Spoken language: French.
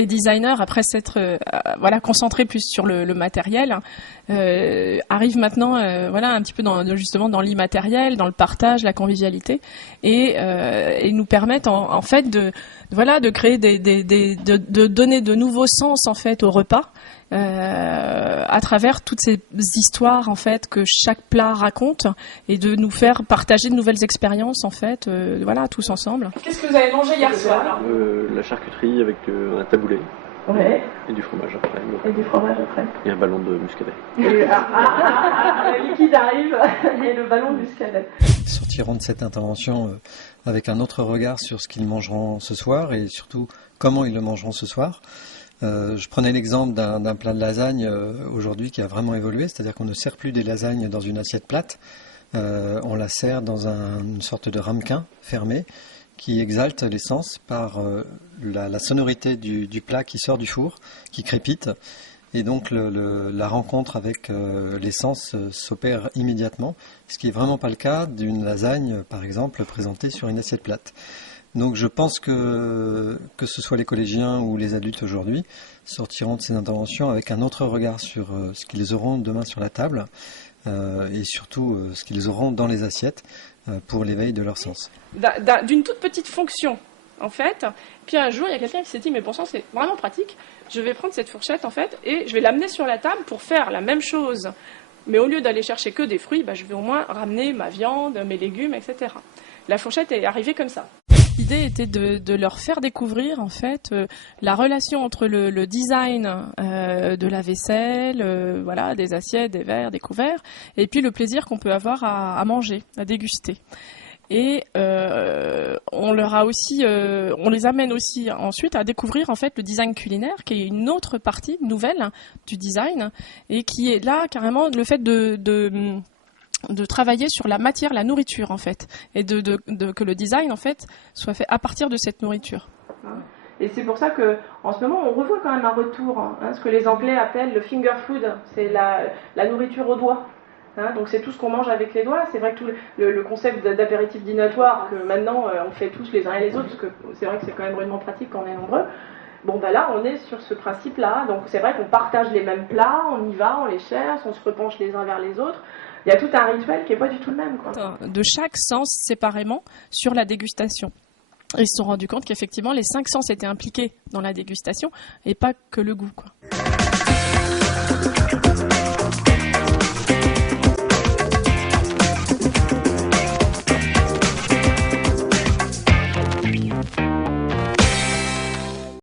les designers, après s'être concentrés plus sur le matériel, arrivent maintenant un petit peu justement dans l'immatériel, dans le partage, la convivialité, et nous permettent en fait de créer de donner de nouveaux sens en fait au repas. À travers toutes ces histoires en fait que chaque plat raconte, et de nous faire partager de nouvelles expériences en fait, tous ensemble. Qu'est-ce que vous avez mangé hier soir? La charcuterie avec un taboulé. Ouais. Et du fromage après. Et du fromage après. Et un ballon de muscadet. Le liquide arrive et le ballon de muscadet. Ils sortiront de cette intervention avec un autre regard sur ce qu'ils mangeront ce soir, et surtout comment ils le mangeront ce soir. Je prenais l'exemple d'un plat de lasagne aujourd'hui qui a vraiment évolué, c'est-à-dire qu'on ne sert plus des lasagnes dans une assiette plate, on la sert dans une sorte de ramequin fermé qui exalte l'essence par la sonorité du plat qui sort du four, qui crépite, et donc la rencontre avec l'essence s'opère immédiatement, ce qui n'est vraiment pas le cas d'une lasagne par exemple présentée sur une assiette plate. Donc je pense que ce soit les collégiens ou les adultes aujourd'hui sortiront de ces interventions avec un autre regard sur ce qu'ils auront demain sur la table, et surtout ce qu'ils auront dans les assiettes pour l'éveil de leur sens. D'une toute petite fonction en fait, puis un jour il y a quelqu'un qui s'est dit mais bon sang, c'est vraiment pratique, je vais prendre cette fourchette en fait et je vais l'amener sur la table pour faire la même chose, mais au lieu d'aller chercher que des fruits, je vais au moins ramener ma viande, mes légumes, etc. La fourchette est arrivée comme ça. L'idée était de leur faire découvrir en fait la relation entre le design de la vaisselle, des assiettes, des verres, des couverts, et puis le plaisir qu'on peut avoir à manger, à déguster. Et on les amène aussi ensuite à découvrir en fait le design culinaire, qui est une autre partie nouvelle du design, et qui est là carrément le fait de travailler sur la matière, la nourriture en fait, et que le design en fait soit fait à partir de cette nourriture. Et c'est pour ça que en ce moment on revoit quand même un retour, ce que les Anglais appellent le finger food, c'est la nourriture au doigt. Donc c'est tout ce qu'on mange avec les doigts. C'est vrai que tout le concept d'apéritif dînatoire que maintenant on fait tous les uns et les autres, parce que c'est vrai que c'est quand même rudement pratique quand on est nombreux. Là on est sur ce principe-là, donc c'est vrai qu'on partage les mêmes plats, on y va, on les cherche, on se repenche les uns vers les autres. Il y a tout un rituel qui n'est pas du tout le même, quoi. De chaque sens séparément sur la dégustation. Et ils se sont rendus compte qu'effectivement les 5 sens étaient impliqués dans la dégustation et pas que le goût, quoi.